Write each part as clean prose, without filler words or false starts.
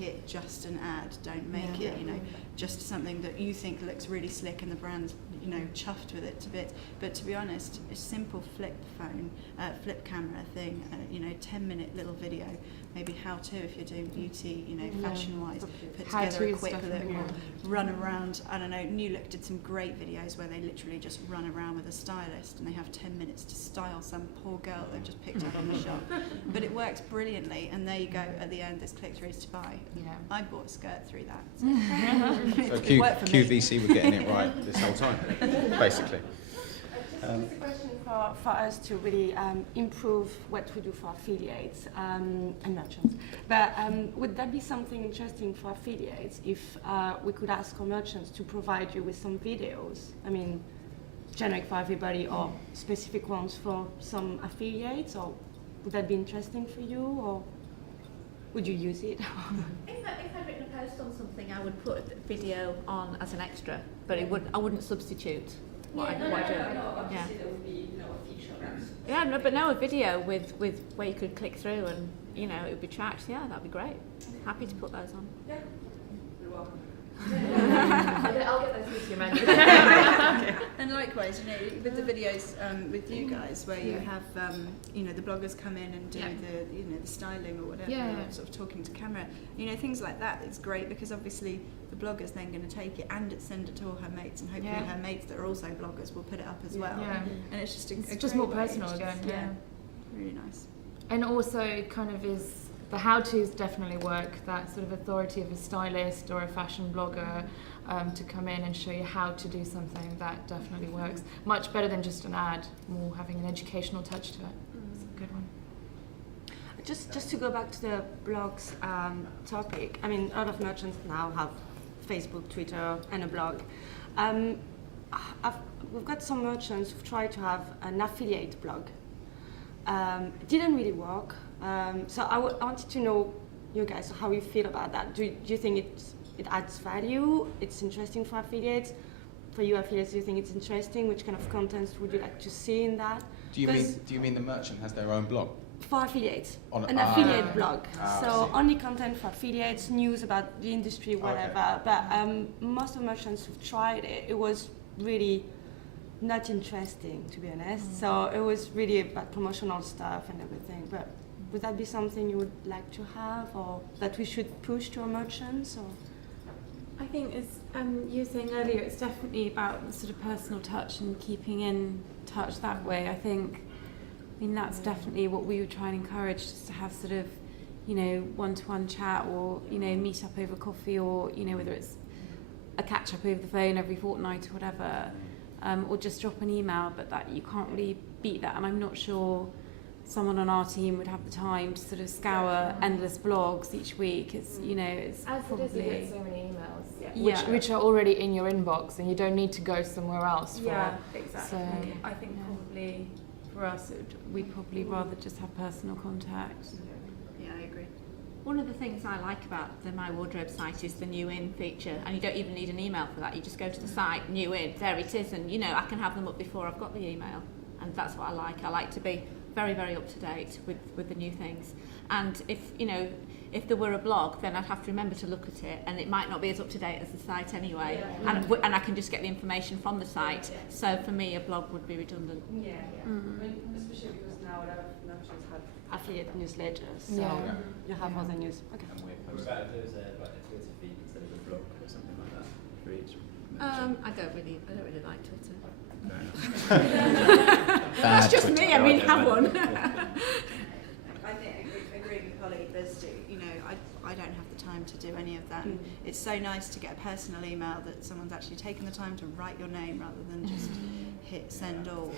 make it just an ad. Don't make it, you know, just something that you think looks really slick and the brand's, you know, chuffed with it to bits. But to be honest, a simple flip camera thing, you know, 10-minute little video, maybe how to if you're doing beauty, you know, fashion-wise, put together a quick little run around. I don't know, New Look did some great videos where they literally just run around with a stylist and they have 10 minutes to style some poor girl they've just picked up on the shop. But it works brilliantly, and there you go, at the end there's click-throughs to buy. I bought a skirt through that. So QVC were getting it right this whole time, basically. Just a question for us to really improve what we do for affiliates and merchants. But would that be something interesting for affiliates if we could ask our merchants to provide you with some videos? I mean, generic for everybody or specific ones for some affiliates, or would that be interesting for you, or would you use it? If I'd written a post on something, I would put a video on as an extra, but I wouldn't substitute what I do. Obviously there would be, you know, a feature. Yeah, no, but no, a video with where you could click through and, you know, it would be tracked. Yeah, that'd be great. Happy to put those on. Yeah, you're welcome. I'll get those to you, Mandy. And likewise, you know, with the videos with you guys, where you have, you know, the bloggers come in and do the, you know, the styling or whatever, or sort of talking to camera, you know, things like that. It's great because obviously the blogger's then going to take it and send it to all her mates, and hopefully her mates that are also bloggers will put it up as well. And it's just it's just more personal again. Really nice. And also, it kind of is. The how-tos definitely work, that sort of authority of a stylist or a fashion blogger to come in and show you how to do something, that definitely works. Much better than just an ad, more having an educational touch to it. It's a good one. Just to go back to the blogs topic, I mean, a lot of merchants now have Facebook, Twitter, and a blog. We've got some merchants who've tried to have an affiliate blog. It didn't really work. So I wanted to know, you guys, how you feel about that. Do you think it adds value? It's interesting for affiliates? For you affiliates, do you think it's interesting? Which kind of contents would you like to see in that? Do you mean the merchant has their own blog? For affiliates, an affiliate blog. So only content for affiliates, news about the industry, whatever. But most of the merchants who've tried it, it was really not interesting, to be honest. So it was really about promotional stuff and everything. But would that be something you would like to have, or that we should push to our merchants? Or? I think, as you were saying earlier, it's definitely about the sort of personal touch and keeping in touch that way. I mean, that's definitely what we would try and encourage, just to have sort of, you know, one-to-one chat, or, you know, meet up over coffee, or, you know, whether it's a catch-up over the phone every fortnight or whatever, or just drop an email, but that you can't really beat that. And I'm not sure someone on our team would have the time to sort of scour endless blogs each week. It's, you know, it's as probably... it is, you get so many emails, which are already in your inbox, and you don't need to go somewhere else for exactly. So, I think probably for us, we'd probably rather just have personal contact. Yeah, I agree. One of the things I like about the My Wardrobe site is the new in feature, and you don't even need an email for that. You just go to the site, new in, there it is, and, you know, I can have them up before I've got the email, and that's what I like. I like to be very, very up to date with the new things. And if there were a blog, then I'd have to remember to look at it, and it might not be as up to date as the site anyway. And I can just get the information from the site. So for me, a blog would be redundant. I mean, especially because now a lot of merchants have affiliate newsletters, so you have other news. Okay. What about if there was like a Twitter feed instead of a blog or something like that for each? I don't really like Twitter. That's just me. I mean, have one. I think I agree with Polly. There's, you know, I don't have the time to do any of that. It's so nice to get a personal email that someone's actually taken the time to write your name rather than just hit send all.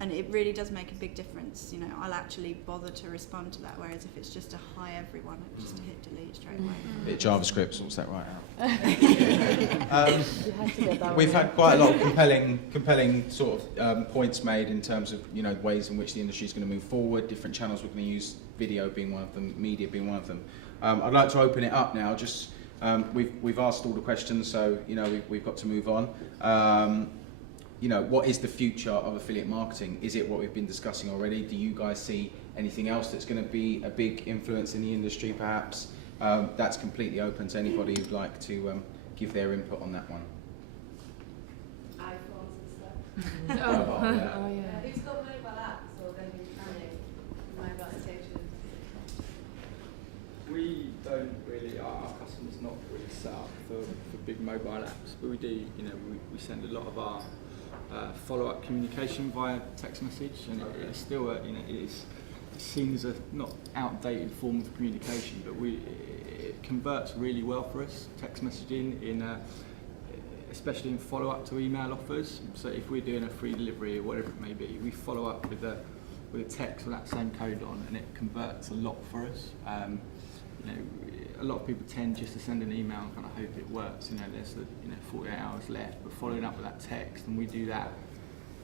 And it really does make a big difference. You know, I'll actually bother to respond to that, whereas if it's just a hi everyone, just to hit delete straight away. Bit JavaScript sorts that right out. We've had quite a lot of compelling sort of points made in terms of, you know, ways in which the industry is going to move forward, different channels we're going to use, video being one of them, media being one of them. I'd like to open it up now. Just we've asked all the questions, so, you know, we've got to move on. You know, what is the future of affiliate marketing? Is it what we've been discussing already? Do you guys see anything else that's going to be a big influence in the industry, perhaps? That's completely open to anybody who'd like to give their input on that one. iPhones and stuff. Oh, yeah. Who's got mobile apps or going to be planning mobile stations? We don't really, our customers not really set up for big mobile apps, but we do, we send a lot of our follow-up communication via text message, and it's still, it is seen as a not outdated form of communication, but it converts really well for us, text messaging, especially in follow-up to email offers. So if we're doing a free delivery or whatever it may be, we follow up with a text with that same code on, and it converts a lot for us. A lot of people tend just to send an email and kind of hope it works. There's 48 hours left, but following up with that text, and we do that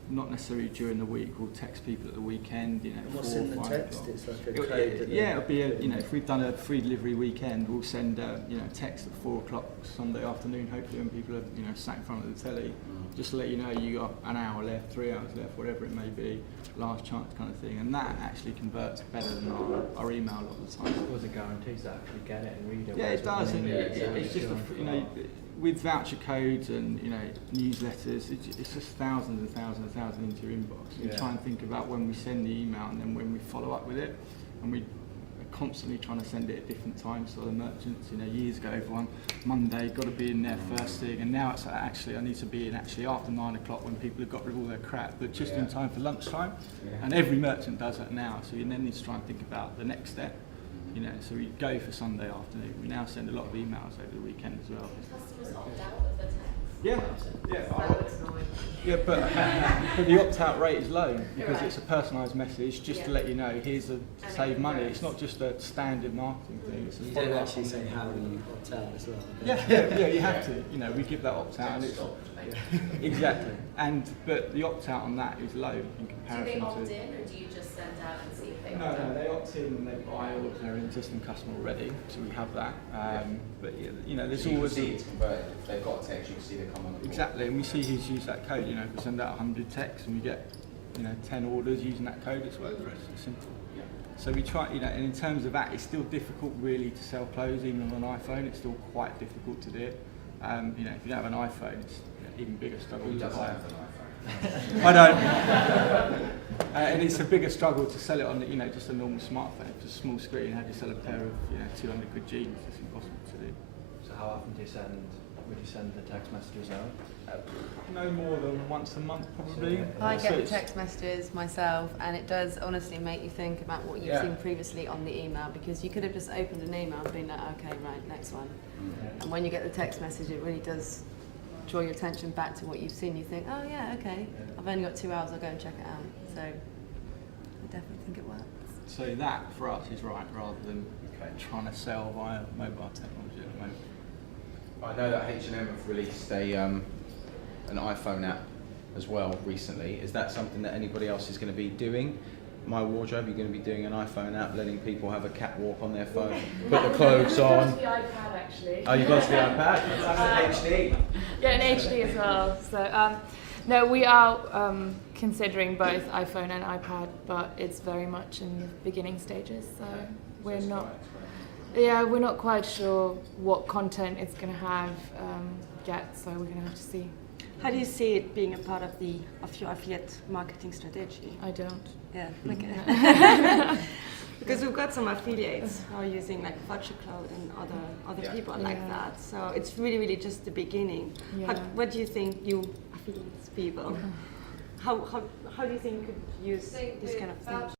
not necessarily during the week. We'll text people at the weekend. What's 4 in the or 5 text? o'clock. It's like a code. It'll be if we've done a free delivery weekend, we'll send text at 4 o'clock Sunday afternoon, hopefully when people are sat in front of the telly, just to let you know you got an hour left, 3 hours left, whatever it may be, last chance kind of thing, and that actually converts better than our email a lot of the time. Of course, it guarantees that actually get it and read it. Yeah, it does, and it's just with voucher codes and newsletters, it's just thousands and thousands and thousands into your inbox. We try and think about when we send the email and then when we follow up with it, and we are constantly trying to send it at different times to the merchants. Years ago, everyone Monday got to be in there first thing, and now it's actually I need to be in actually after 9 o'clock when people have got rid of all their crap, but just in time for lunchtime. And every merchant does that now, so you then need to try and think about the next step. So we go for Sunday afternoon. We now send a lot of emails over the weekend as well. Customers opt out of the text. But the opt-out rate is low because it's a personalised message just to let you know here's a save money. It's not just a standard marketing thing. It's a You don't follow-up actually on say it. how you opt out as well. Yeah, you have to. We give that opt-out, and it's exactly. But the opt-out on that is low in Do comparison they opt to. in or do you just send out and see if they No, opt out? they opt in and they buy, or they're an existing customer already, so we have that. But there's So you always can see it's converted. If they've got a text, you can see they come on the board. exactly, and we see who's used that code. If we send out 100 texts and we get 10 orders using that code, it's worked for us. It's simple. So we try, and in terms of that, it's still difficult really to sell clothes even on an iPhone. It's still quite difficult to do it. If you don't have an iPhone, it's even bigger struggle Who to doesn't buy. have an iPhone? I don't. And it's a bigger struggle to sell it on, just a normal smartphone. It's a small screen. How do you sell a pair of, 200 quid jeans? It's impossible to do. So how often would you send the text messages out? No more than once a month, probably. I So get the it's- text messages myself, and it does honestly make you think about what you've seen previously on the email, because you could have just opened an email and been like, okay, right, next one. And when you get the text message, it really does draw your attention back to what you've seen. You think, oh yeah, okay, I've only got 2 hours, I'll go and check it out. So I definitely think it works. So that, for us, is right, rather than trying to sell via mobile technology at the moment. I know that H&M have released an iPhone app as well recently. Is that something that anybody else is going to be doing? My Wardrobe, you're going to be doing an iPhone app, letting people have a catwalk on their phone, put the clothes on. The iPad actually. Oh, you got to the iPad? That's an HD. Yeah, an HD as well. So no, we are considering both iPhone and iPad, but it's very much in the beginning stages. So we're not quite sure what content it's going to have yet. So we're going to have to see. How do you see it being a part of your affiliate marketing strategy? I don't. Yeah, okay. Because we've got some affiliates who are using like Voucher Cloud and other people like that. So it's really just the beginning. Yeah. What do you think, you affiliates people? How do you think you could use this kind of thing?